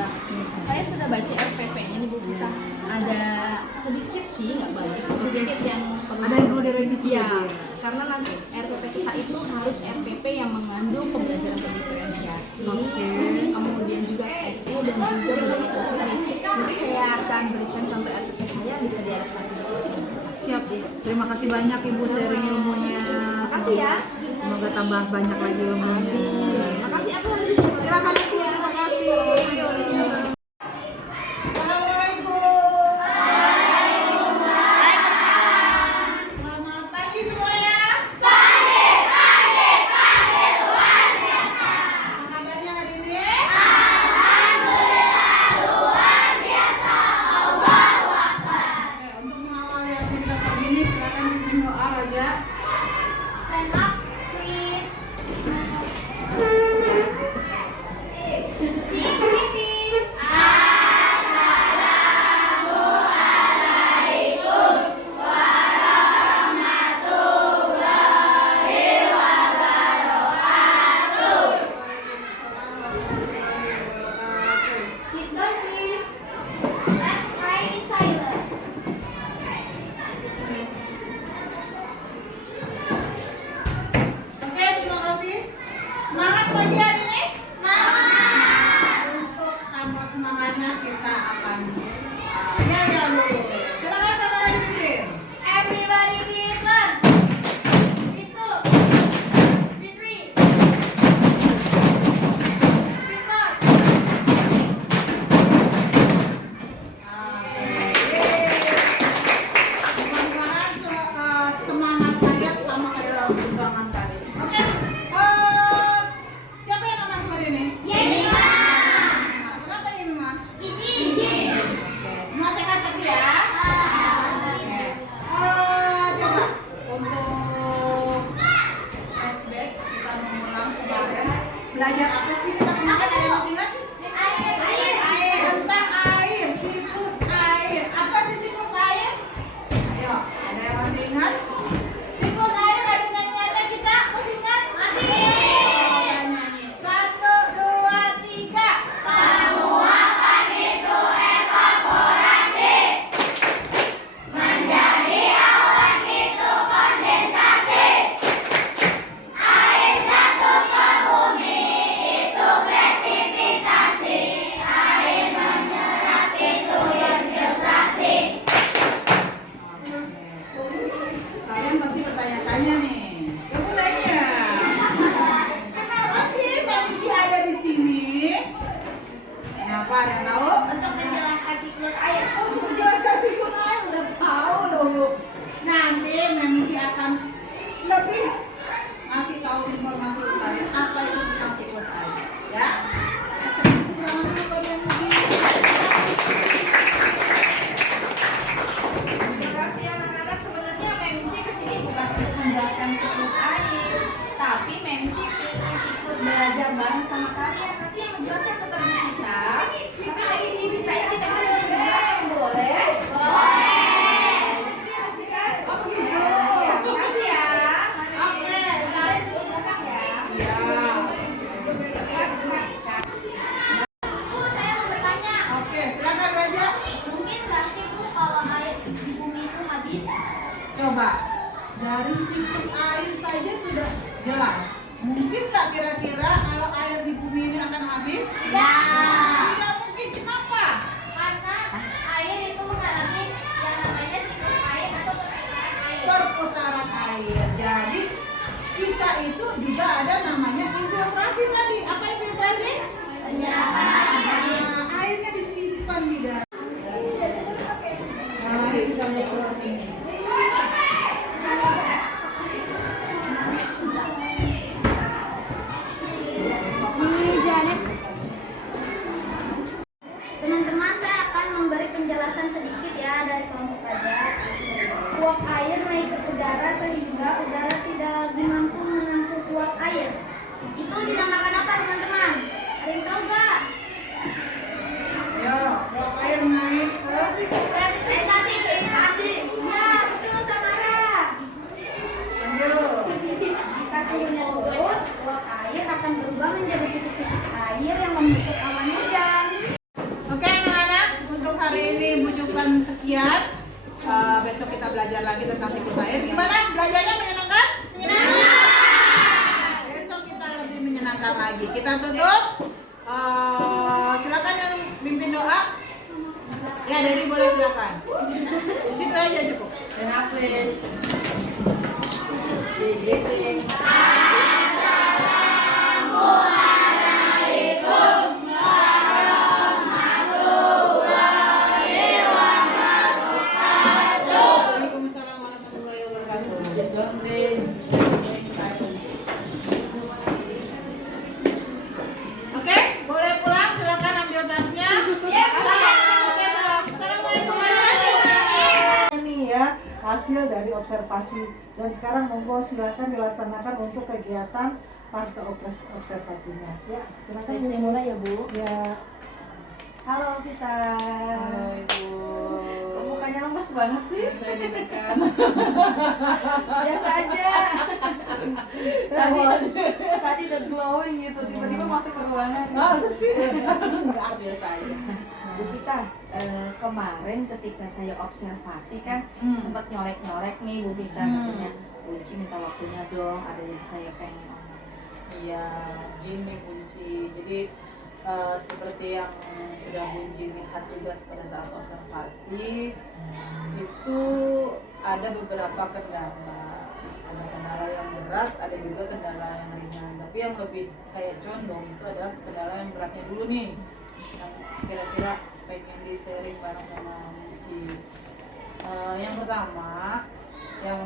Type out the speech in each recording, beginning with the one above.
Vita. Saya sudah baca RPP-nya nih Bu Vita. Ada sedikit sih, nggak banyak sih, sedikit yang Ada yang perlu direvisi ya. ya? Karena nanti RPP kita itu harus RPP yang mengandung pembelajaran berdiferensiasi, kemudian juga SE dan juga berbagai positif. Nanti saya akan berikan contoh RPP saya bisa diadaptasi di kelas ini. Siap. Terima kasih banyak Ibu sharing ilmunya. Makasih ya. Semoga tambah banyak lagi ilmunya. Makasih, aku lanjut. Silakan. Terima kasih. Selamat pagi semuanya. Apa kabarnya hari ini? Oke, untuk mengawali aktivitas pagi ini silakan pimpin doa Raja. Stand up, please. Security. Sit down, please. Let's pray in silence. Oke, terima kasih. Semangat pagi hari ini. Untuk tambah semangatnya kita akan yel-yel dulu. Silakan sama lagi dipimpin. Everybody be one. Be two. Be three. Be four. Mudah-mudahan semangat kalian sama kayak dalam undangan tadi. Oke, siapa yang akan masuk hari ini? Yemima. Kenapa Yemima? Ini. Oke, semua sehat tapi ya. Oke, coba untuk flashback kita mengulang kemarin belajar apa sih kita kemarin, ada yang masih ingat? Tentang air, siklus air. Apa sih siklus air? Ayo, ada yang masih ingat? Siklus air ada nyanyiannya kita, masih ingat? Nyanyi. 1, 2, 3. Penguapan itu evaporasi. Menjadi awan itu kondensasi. Air jatuh ke bumi itu presipitasi. Air menyerap itu infiltrasi. Kalian pasti bertanya-tanya nih. Mulainya. Kenapa sih manusia ada di sini? Kenapa? Ada yang tahu? Untuk menjelaskan siklus air. Untuk menjelaskan siklus air udah tahu loh. Nanti manusia akan lebih ngasih tahu informasi ke kalian apa itu tentang siklus air. Ya. Selamat dulu kalian begini. Terima kasih anak-anak. Sebenarnya Memci kesini bukan untuk menjelaskan siklus air, tapi Memci ingin ikut belajar bareng sama kalian. Nanti yang menjelaskan tetap Bu Vita, tapi Memci bisa ya kita bareng, boleh? Oh begitu. Ya, makasih ya. Oke, Saya duduk belakang ya. Ya. Bu, saya mau bertanya. Oke, silakan Raja. Mungkin nggak sih Bu kalau air di bumi itu habis? Coba dari siklus air saja sudah jelas. Mungkin nggak kira-kira kalau air di bumi ini akan habis? Tidak mungkin. Kenapa? Karena air itu mengalami yang namanya siklus air atau perputaran air. Perputaran air. Jadi kita itu juga ada namanya infiltrasi tadi. Apa infiltrasi? Penyerapan air. Nah, airnya disimpan di dalam. Mari kita lihat ke sini. Teman-teman, saya akan memberi penjelasan sedikit ya dari kelompok Raja. Uap air naik ke udara sehingga udara tidak lagi mampu menampung uap air. Itu dinamakan apa teman-teman? Ada yang tahu nggak? Yo, uap air naik ke Presipitasi. Iya, betul Samara. lanjut. Jika suhunya turun, uap air akan berubah menjadi titik-titik air yang membentuk awan hujan. Ya, Dedi boleh silakan. Di situ aja cukup. Please. Greeting. Waalaikumsalam warahmatullahi wabarakatuh. Sit down, please. Oke, boleh pulang. Silakan ambil tasnya. Assalamualaikum warahmatullahi wabarakatuh. Ini ya hasil dari observasi, dan sekarang monggo silakan dilaksanakan untuk kegiatan pasca observasinya. Ya, silakan. Baik, saya mulai ya Bu. Ya. Halo Vita. Halo, Ibu. Kok mukanya lemes banget sih? Biasa aja. Tadi udah glowing gitu, tiba-tiba masuk ke ruangan. Masa sih? Enggak, biasa aja. Bu Vita, kemarin ketika saya observasi kan sempat nyolek-nyolek nih Bu Vita, katanya Bunci minta waktunya dong, ada yang saya pengen omongin. Iya, gini Bunci. Jadi seperti yang sudah Bunci lihat juga pada saat observasi, itu ada beberapa kendala. Ada kendala yang berat, ada juga kendala yang ringan. Tapi yang lebih saya condong itu adalah kendala yang beratnya dulu nih. Yang kira-kira pengen di-sharing bareng sama Bunci. Yang pertama, yang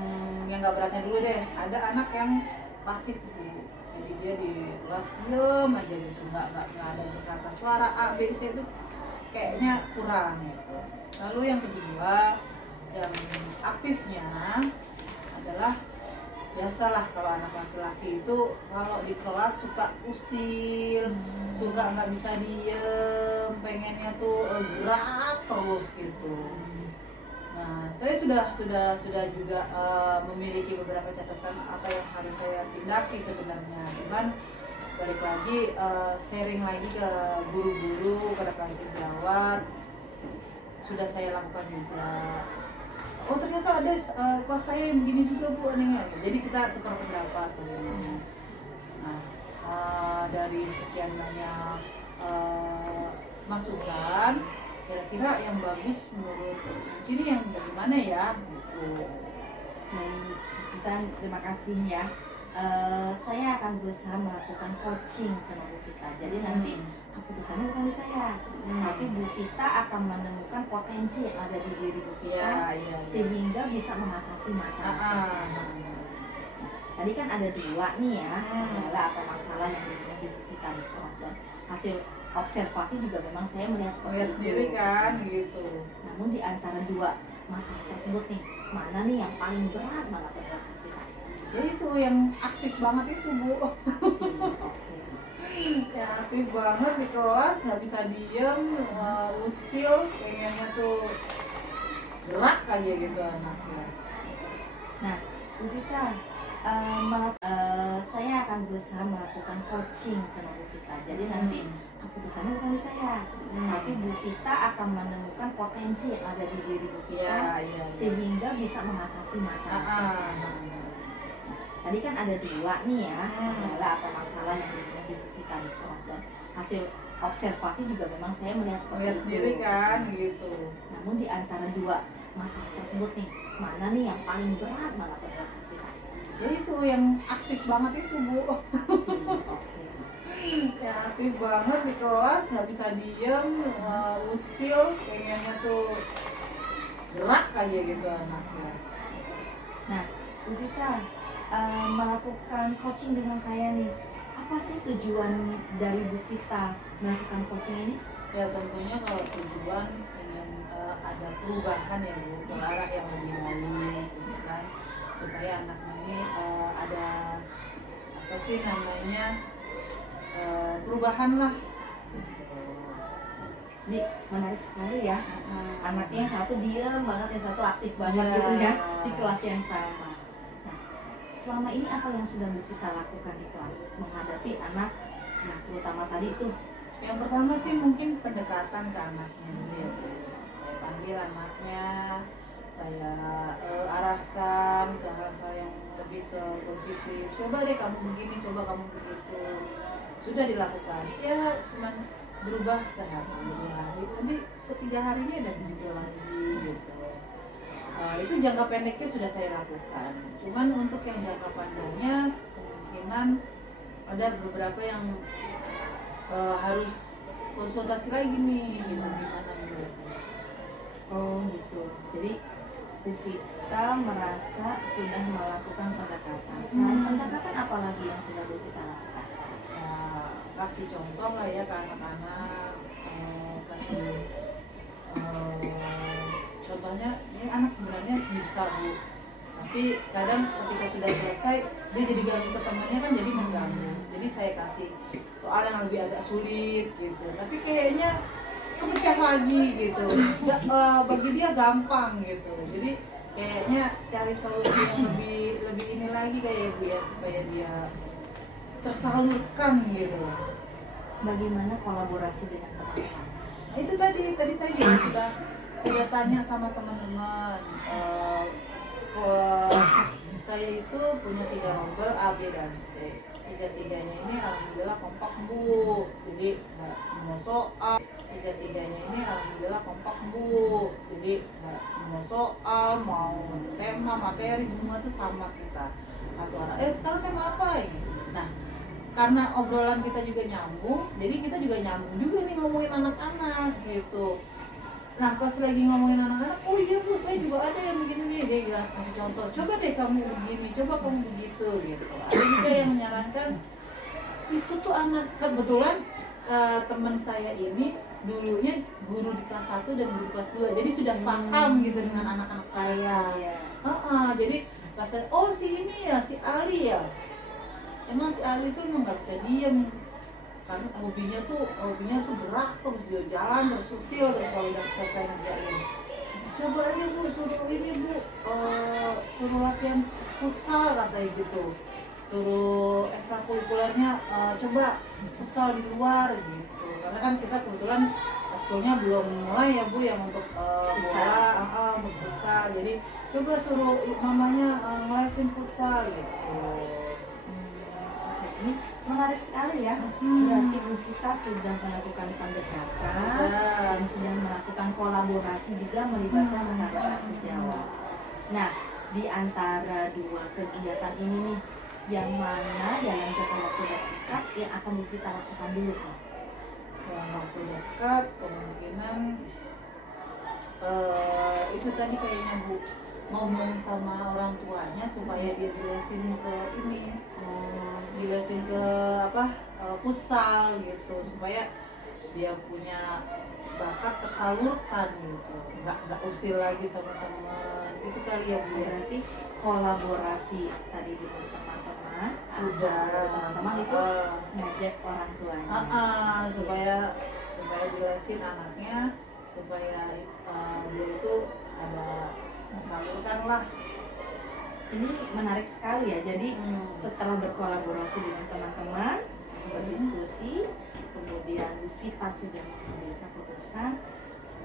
nggak beratnya dulu deh. Ada anak yang pasif Bu. Jadi dia di kelas diem aja gitu, nggak ada berkata suara A, B, C itu kayaknya kurang gitu. Lalu yang kedua, yang aktifnya adalah biasalah kalau anak laki-laki itu kalau di kelas suka usil, suka nggak bisa diem, pengennya tuh gerak terus gitu. Nah, saya sudah juga memiliki beberapa catatan apa yang harus saya tindaki sebenarnya. Cuman balik lagi sharing lagi ke guru-guru, ke rekan sejawat, sudah saya lakukan juga. Oh ternyata ada kelas saya yang begini juga Bu, anehnya. Jadi kita tukar pendapat. Nah, dari sekian banyak masukan, kira-kira yang bagus menurut ini yang bagaimana ya gitu. Baik, Vita, terima kasih ya. Saya akan berusaha melakukan coaching sama Bu Vita. Jadi nanti keputusannya bukan di saya, tapi Bu Vita akan menemukan potensi yang ada di diri Bu Vita, Iya. sehingga bisa mengatasi masalah tersebut. Tadi kan ada dua nih ya, kendala atau masalah yang dihadapi Bu Vita di kelas, dan hasil observasi juga memang saya melihat seperti Lihat itu. sendiri kan gitu. Namun di antara dua masalah tersebut nih, mana nih yang paling berat banget buat Bu Vita? Ya itu yang aktif banget itu Bu. Oke. Yang aktif banget di kelas, nggak bisa diem, usil, pengennya tuh gerak aja gitu anaknya. Nah, Bu Vita, saya akan berusaha melakukan coaching sama Bu Vita. Jadi nanti keputusannya bukan di saya, tapi Bu Vita akan menemukan potensi yang ada di diri Bu Vita, Iya. sehingga bisa mengatasi masalah tersebut. Tadi kan ada dua nih ya, kendala atau masalah yang dihadapi Bu Vita di kelas, dan hasil observasi juga memang saya melihat seperti Lihat itu. sendiri kan gitu. Namun di antara dua masalah tersebut nih, mana nih yang paling berat banget buat Bu Vita? Ya itu yang aktif banget itu Bu. Oke. Yang aktif banget di kelas, nggak bisa diem, usil, pengennya tuh gerak aja gitu anaknya. Nah, Bu Vita, melakukan coaching dengan saya nih, apa sih tujuan dari Bu Vita melakukan coaching ini? Ya tentunya kalau tujuan ingin ada perubahan ya Bu, ke arah yang lebih baik gitu kan, supaya anaknya ini ada apa sih namanya perubahan lah. Ini menarik sekali ya. Anaknya yang satu diem banget, yang satu aktif banget gitu ya di kelas yang sama. Nah, selama ini apa yang sudah Bu Vita lakukan di kelas menghadapi anak, nah terutama tadi itu? Yang pertama sih mungkin pendekatan ke anaknya dulu ya Bu. Saya panggil anaknya, saya arahkan ke hal-hal yang lebih ke positif. Coba deh kamu begini, coba kamu begitu. Sudah dilakukan, ya cuman berubah sehari dua hari, nanti 3 harinya dan begitu lagi gitu. Itu jangka pendeknya sudah saya lakukan. Cuman untuk yang jangka panjangnya kemungkinan ada beberapa yang harus konsultasi lagi nih gitu, gimana gitu. Oh gitu. Jadi Bu Vita merasa sudah melakukan pendekatan. Selain pendekatan apa lagi yang sudah Bu Vita lakukan? Kasih contoh lah ya ke anak-anak, kasih contohnya ini anak sebenarnya bisa Bu, tapi kadang ketika sudah selesai dia jadi ganggu ke temannya kan, jadi mengganggu. Jadi saya kasih soal yang lebih agak sulit gitu, tapi kayaknya kepecah lagi gitu. Bagi dia gampang gitu, jadi kayaknya cari solusi yang lebih ini lagi kayak Bu ya, supaya dia tersalurkan gitu. Bagaimana kolaborasi dengan teman-teman? Nah, itu tadi saya juga sudah tanya sama teman-teman. Saya itu punya 3 rombel A, B, dan C. 3-3-nya ini alhamdulillah kompak Bu, jadi nggak mau soal. 3-3-nya ini alhamdulillah kompak Bu, jadi nggak mau soal, mau tema, materi semua tuh sama kita. Satu anak, sekarang tema apa ini? Nah, karena obrolan kita juga nyambung, jadi kita juga nyambung juga nih ngomongin anak-anak gitu. Nah, pas lagi ngomongin anak-anak, oh iya Bu, saya juga ada yang begini nih, dia bilang, kasih contoh, coba deh kamu begini, coba kamu begitu gitu. Ada juga yang menyarankan, itu tuh anak, kebetulan teman saya ini dulunya guru di kelas 1 dan guru kelas 2, jadi sudah paham gitu dengan anak-anak saya. Jadi pas saya, oh si ini ya, si Ali ya, emang si Ali tuh emang nggak bisa diem, karena hobinya tuh gerak terus, dia jalan terus, usil terus kalau udah selesai ngerjain. Coba aja Bu, suruh ini Bu, suruh latihan futsal katanya gitu, suruh ekstrakurikulernya coba futsal di luar gitu, karena kan kita kebetulan sekolahnya belum mulai ya Bu yang untuk bola, untuk futsal, jadi coba suruh mamanya ngelesin futsal gitu. Ini menarik sekali ya. Berarti Bu Vita sudah melakukan pendekatan dan sudah melakukan kolaborasi juga melibatkan rekan-rekan sejawat. Nah, di antara 2 kegiatan ini nih, yang mana dalam jangka waktu dekat yang akan Bu Vita lakukan dulu nih? Dalam waktu dekat kemungkinan itu tadi kayaknya Bu, ngomong sama orang tuanya supaya dia jelasin ke ini, jelasin ke futsal gitu, supaya dia punya bakat tersalurkan gitu, nggak usil lagi sama teman itu kali ya Bu ya. Berarti kolaborasi tadi dengan teman-teman, Sudah teman-teman itu ngajak orang tuanya. supaya jelasin anaknya, supaya dia itu ada tersalurkan lah. Ini menarik sekali ya. Jadi setelah berkolaborasi dengan teman-teman, berdiskusi, kemudian Bu Vita sudah mengambil keputusan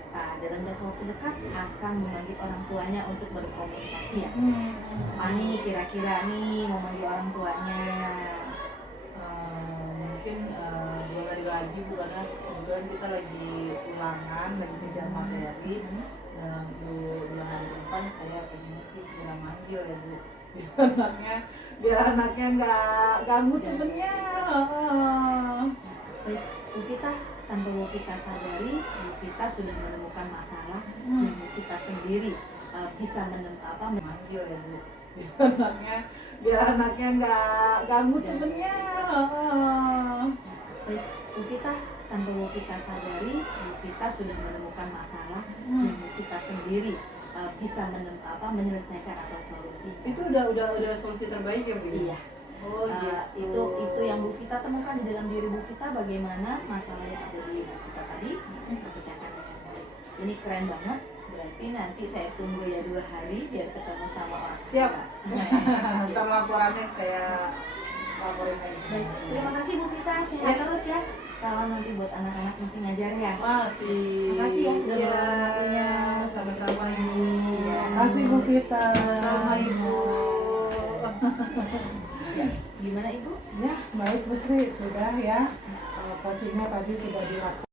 dalam jangka waktu dekat akan memanggil orang tuanya untuk berkomunikasi ya. Ani kira-kira nih mau manggil orang tuanya. Mungkin 2 hari lagi Bu, karena kebetulan kita lagi ulangan, lagi kejar materi. Dalam 2 hari depan saya pengen sih segera manggil ya Bu, biar anaknya nggak ganggu temennya. Baik, Bu Vita, tanpa Bu Vita sadari, Bu Vita sudah menemukan masalah dan Bu Vita sendiri bisa Manggil ya Bu, biar anaknya nggak ganggu temennya. Baik, Bu Vita, tanpa Bu Vita sadari, Bu Vita sudah menemukan masalah dan Bu Vita sendiri bisa menyelesaikan atau solusi. Itu udah solusi terbaik ya Bu? Iya. Oh gitu. Itu yang Bu Vita temukan di dalam diri Bu Vita, bagaimana masalah yang ada di Bu Vita tadi terpecahkan dengan baik. Ini keren banget. Berarti nanti saya tunggu ya 2 hari biar ketemu sama orang tua. Siap. Ntar laporannya saya laporin lagi. Baik, terima kasih Bu Vita, sehat terus ya. Salam nanti buat anak-anak masih ngajar ya. Makasih. Makasih ya sudah Iya, meluangkan waktunya. sama-sama Ibu. Makasih Bu Vita. Sama Ibu. Gimana Ibu? Ya, baik Bu Sri, sudah ya. Coachingnya tadi sudah dilaksanakan.